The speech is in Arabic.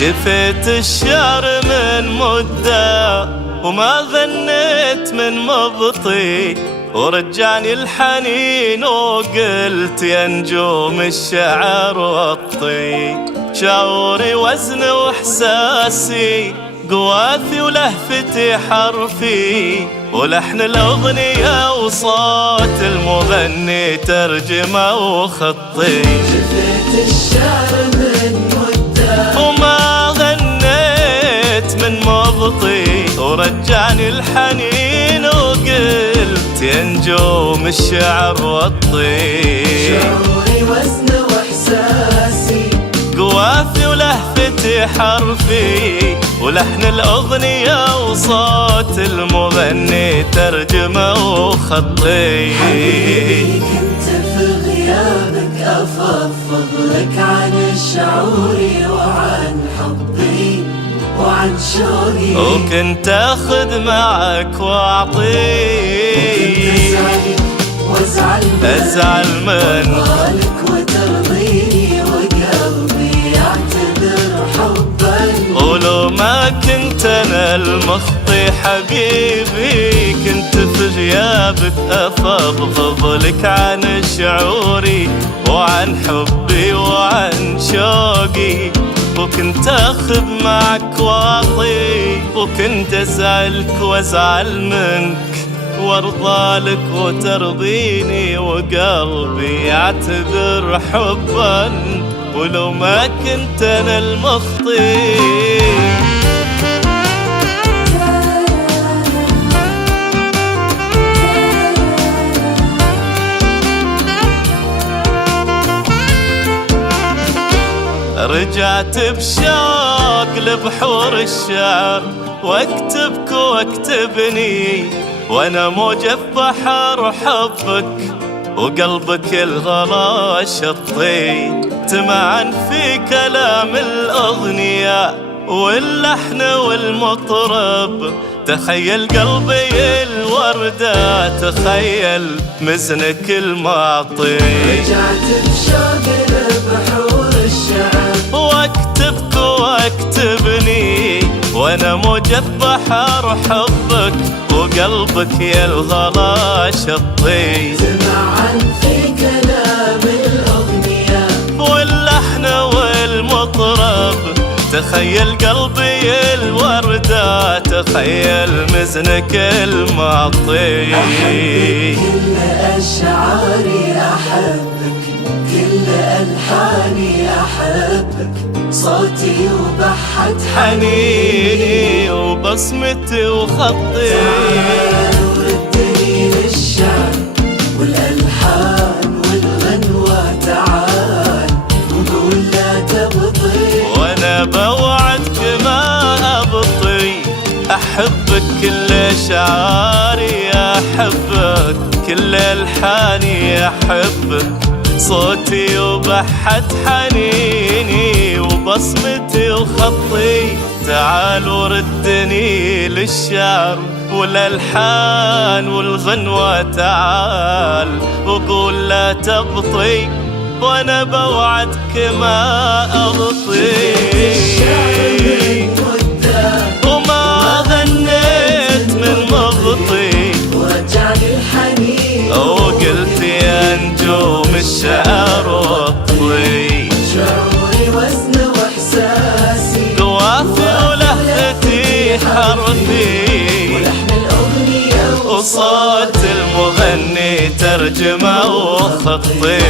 شفيت الشعر من مدة وما ظنيت من مبطي، ورجعني الحنين وقلت يا نجوم الشعر وطي. شعوري وزن واحساسي، قوافي ولهفتي حرفي، ولحن الأغنية وصوت المغني ترجمة وخطي. شفيت الشعر من مدة وما غنيت من مبطي، ورجعني الحنين وقلت يا نجوم الشعر وطي. شعوري وزن واحساسي، قوافي ولهفتي حرفي، ولحن الأغنية وصوت المغني ترجمة وخطي. حبيبي كنت في غيابك أفضفض لك عن شعوري وعن حبي وعن شوقي، وكنت أخذ معك وأعطيك، وكنت أزعل منك وأرضالك وترضيني، وقلبي يعتذر حبا. ولو ما كنت أنا المخطي حبيبي، كنت في غيابك أفضفض لك عن شعوري وعن حبي وعن شوقي، وكنت أخذ معك واعطي، وكنت أزعلك وأزعل منك وارضالك وترضيني، وقلبي يعتذر حبا ولو ما كنت أنا المخطي. رجعت بشوق لبحور الشعر، واكتبك واكتبني، وانا موجة في بحر حبك وقلبك الغلا شطي. تمعن في كلام الأغنية واللحن والمطرب، تخيل قلبي الوردة، تخيل مزنك المعطي. رجعت بشوق لبحور الشعر، واكتبك واكتبني، وانا موجة بحر حبك وقلبك يا الغلا شطي. تمعن في كلام الأغنية واللحن والمطرب، تخيل قلبي الوردة، تخيل مزنك المعطي. أحبك كل أشعاري أحبك، كل ألحاني أحبك، صوتي وبحة حنيني وبصمتي وخطي. تعال وردني للشعر والألحان والغنوة، تعال وقول لا تبطي، وانا بوعدك ما ابطي. احبك كل اشعاري احبك، كل الحاني احبك، صوتي وبحة حنيني وبصمتي وخطي. تعال وردني للشعر والألحان والغنوة، تعال وقول لا تبطي، وانا بوعدك ما ابطي. وما غنيت من مبطي، ورجعني الحنين وقلت يا نجوم الشعر وطي. شعوري وزن واحساسي، قوافي ولهفتي حرفي، ولحن الأغنية وصوت المغني ترجمة وخطي.